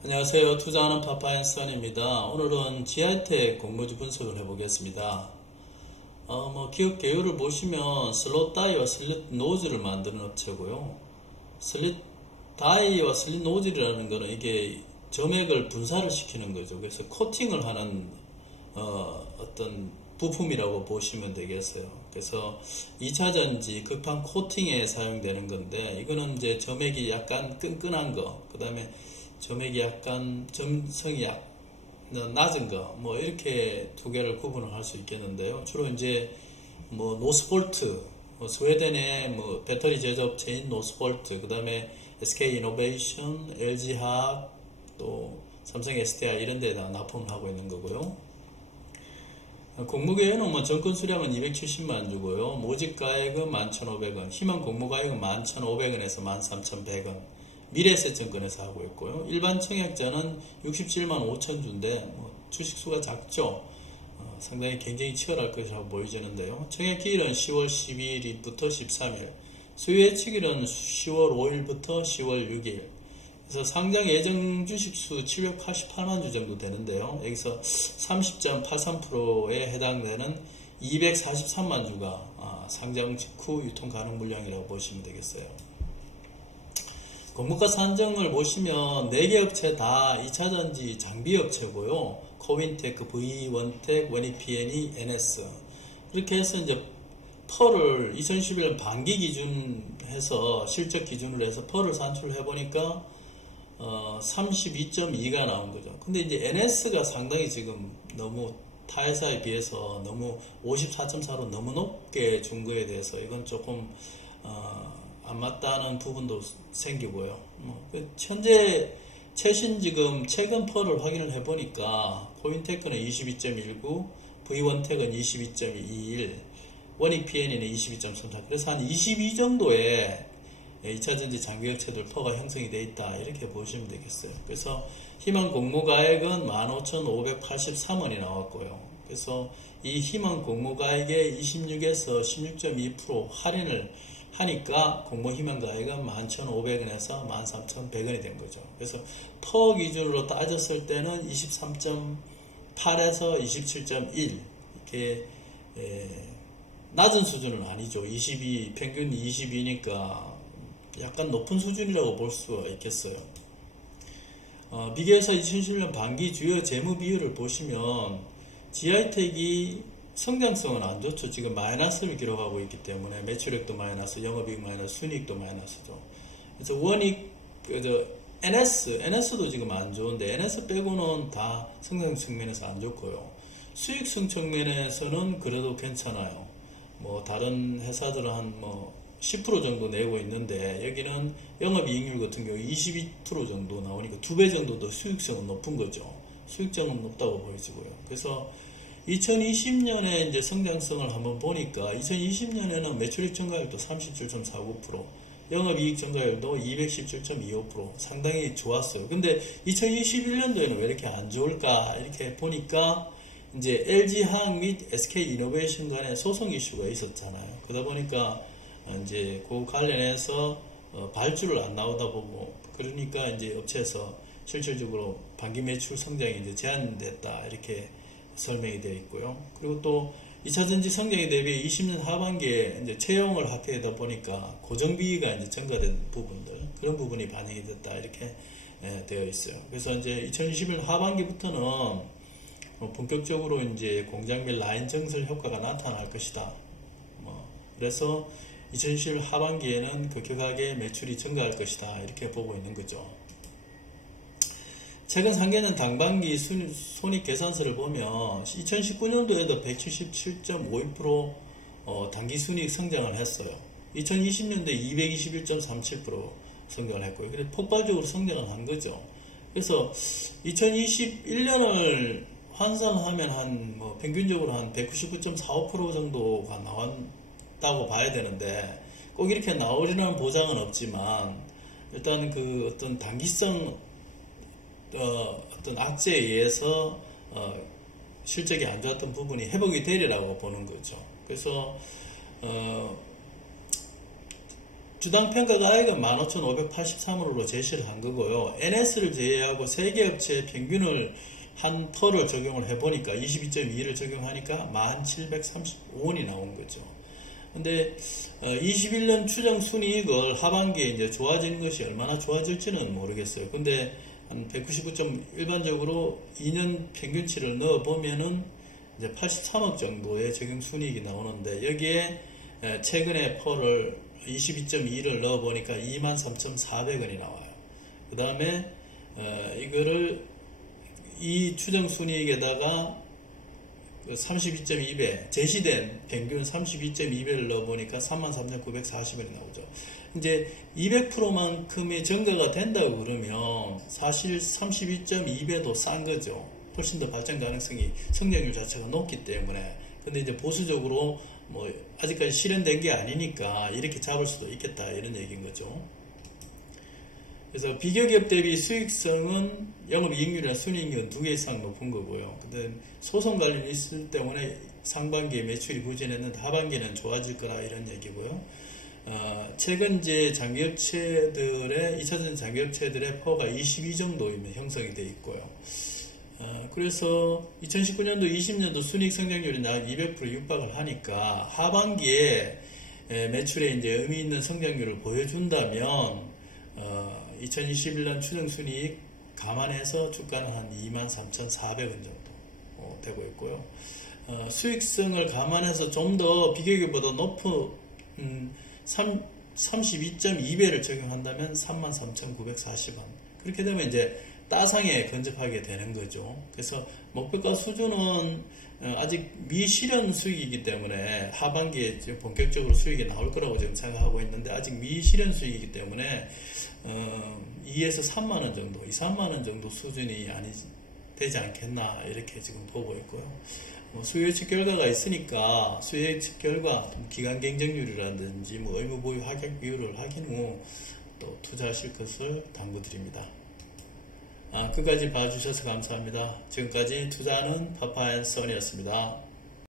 안녕하세요. 투자하는 파파앤선입니다. 오늘은 GI텍 공모주 분석을 해보겠습니다. 기업 개요를 보시면 슬롯 다이와 슬롯 노즐을 만드는 업체고요. 슬롯 다이와 슬롯 노즐이라는 거는 이게 점액을 분사를 시키는 거죠. 그래서 코팅을 하는 어떤 부품이라고 보시면 되겠어요. 그래서 2차전지 급한 코팅에 사용되는 건데, 이거는 이제 점액이 약간 끈끈한 거, 그 다음에 점액이 약간 점성이 낮은 거, 이렇게 두 개를 구분을 할 수 있겠는데요. 주로 이제 노스볼트, 스웨덴의 배터리 제조업체인 노스볼트, 그 다음에 SK 이노베이션, LG화학, 또 삼성 SDI 이런 데다 납품을 하고 있는 거고요. 공모가액은 정권 수량은 270만 주고요. 모집가액은 11,500원, 희망 공모가액은 11,500원에서 13,100원. 미래에셋증권에서 하고 있고요. 일반 청약자는 67만 5천 주인데 주식수가 작죠. 상당히 경쟁이 치열할 것이라고 보여지는데요. 청약 기일은 10월 12일부터 13일, 수요 예측일은 10월 5일부터 10월 6일. 그래서 상장 예정 주식수 788만 주 정도 되는데요. 여기서 30.83%에 해당되는 243만 주가 상장 직후 유통 가능 물량이라고 보시면 되겠어요. 공모가 산정을 보시면 4개 업체 다 2차전지 장비 업체고요. 코윈테크, V원텍, 원익PNE, NS. 그렇게 해서 이제 펄을 2011년 반기 기준해서 실적 기준으로 해서 펄을 산출을 해보니까 32.2가 나온 거죠. 근데 이제 NS가 상당히 지금 너무 타 회사에 비해서 너무 54.4로 너무 높게 준 거에 대해서 이건 조금 안 맞다는 부분도 생기고요. 현재 최근 펄을 확인을 해보니까 코인테크는 22.19, V원텍은 22.21, 원익PNE는 22.34. 그래서 한 22 정도의 2차전지 장비업체들 펄가 형성이 되어 있다, 이렇게 보시면 되겠어요. 그래서 희망 공모가액은 15,583원이 나왔고요. 그래서 이 희망 공모가액의 26에서 16.2% 할인을 하니까 공모 희망 가액은 11,500원에서 13,100원이 된 거죠. 그래서 퍼 기준으로 따졌을 때는 23.8에서 27.1, 이렇게 낮은 수준은 아니죠. 22, 평균 22니까 약간 높은 수준이라고 볼 수가 있겠어요. 미국에서 2017년 반기 주요 재무 비율을 보시면 GI텍이 성장성은 안 좋죠. 지금 마이너스를 기록하고 있기 때문에 매출액도 마이너스, 영업이익 마이너스, 순이익도 마이너스죠. 그래서 NS도 지금 안 좋은데 NS 빼고는 다 성장 측면에서 안 좋고요. 수익성 측면에서는 그래도 괜찮아요. 다른 회사들은 한 10% 정도 내고 있는데 여기는 영업이익률 같은 경우 22% 정도 나오니까 2배 정도 더 수익성은 높은 거죠. 수익성은 높다고 보여지고요. 그래서 2020년에 이제 성장성을 한번 보니까 2020년에는 매출액 증가율도 37.49%, 영업이익 증가율도 217.25%, 상당히 좋았어요. 근데 2021년도에는 왜 이렇게 안 좋을까 이렇게 보니까 이제 LG화학 및 SK이노베이션 간에 소송 이슈가 있었잖아요. 그러다 보니까 이제 그 관련해서 발주를 안 나오다 보고, 그러니까 이제 업체에서 실질적으로 반기 매출 성장이 이제 제한됐다, 이렇게 설명이 되어 있고요. 그리고 또 2차전지 성장에 대비해 20년 하반기에 이제 채용을 확대하다 보니까 고정비가 이제 증가된 부분들, 그런 부분이 반영이 됐다, 이렇게 되어 있어요. 그래서 이제 2021년 하반기부터는 본격적으로 이제 공장 및 라인 증설 효과가 나타날 것이다. 그래서 2021년 하반기에는 급격하게 매출이 증가할 것이다, 이렇게 보고 있는 거죠. 최근 상계는 당반기 손익 계산서를 보면 2019년도에도 177.51% 당기 순이익 성장을 했어요. 2020년도에 221.37% 성장을 했고요. 그래서 폭발적으로 성장을 한 거죠. 그래서 2021년을 환산하면 평균적으로 한 199.45% 정도가 나왔다고 봐야 되는데, 꼭 이렇게 나오리라는 보장은 없지만 일단 그 어떤 단기성 어떤 악재에 의해서 실적이 안 좋았던 부분이 회복이 되리라고 보는 거죠. 그래서 주당 평가 가액은 15,583원으로 제시를 한 거고요. NS를 제외하고 3개 업체의 평균을 한 퍼를 적용을 해보니까 22.2를 적용하니까 1,735원이 나온 거죠. 근데 21년 추정 순이익을 하반기에 이제 좋아지는 것이 얼마나 좋아질지는 모르겠어요. 근데 한 199점 일반적으로 2년 평균치를 넣어보면은 이제 83억 정도의 적용 순이익이 나오는데 여기에 최근에 퍼를 22.2를 넣어보니까 23,400원이 나와요. 그 다음에 이거를 이 추정 순이익에다가 32.2배 제시된 평균 32.2배를 넣어보니까 33,940원이 나오죠. 이제 200%만큼의 증가가 된다고 그러면 사실 32.2배도 싼 거죠. 훨씬 더 발전 가능성이 성장률 자체가 높기 때문에. 근데 이제 보수적으로 뭐 아직까지 실현된 게 아니니까 이렇게 잡을 수도 있겠다 이런 얘기인 거죠. 그래서 비교기업 대비 수익성은 영업이익률이나 순이익률은 2개 이상 높은 거고요. 근데 소송 관련이 있을 때문에 상반기에 매출이 부진했는데 하반기는 좋아질 거라 이런 얘기고요. 최근 이제 장기업체들의 2차전 장기업체들의 퍼가 22 정도 형성이 되어 있고요. 그래서 2019년도 20년도 순이익 성장률이 약 200% 육박을 하니까 하반기에 매출에 이제 의미 있는 성장률을 보여준다면 2021년 추정순이익 감안해서 주가는 한 23,400원 정도 되고 있고요. 수익성을 감안해서 좀 더 비교기보다 높은 32.2배를 적용한다면 33,940원. 그렇게 되면 이제 따상에 근접하게 되는 거죠. 그래서 목표가 수준은 아직 미실현 수익이기 때문에 하반기에 지금 본격적으로 수익이 나올 거라고 지금 생각하고 있는데 아직 미실현 수익이기 때문에 2에서 3만원 정도, 2, 3만원 정도 수준이 되지 않겠나 이렇게 지금 보고 있고요. 수요예측 결과가 있으니까 수요예측 결과, 기간 경쟁률이라든지 의무 보유 하격 비율을 확인 후 또 투자하실 것을 당부드립니다. 끝까지 봐주셔서 감사합니다. 지금까지 투자하는 파파앤선이었습니다.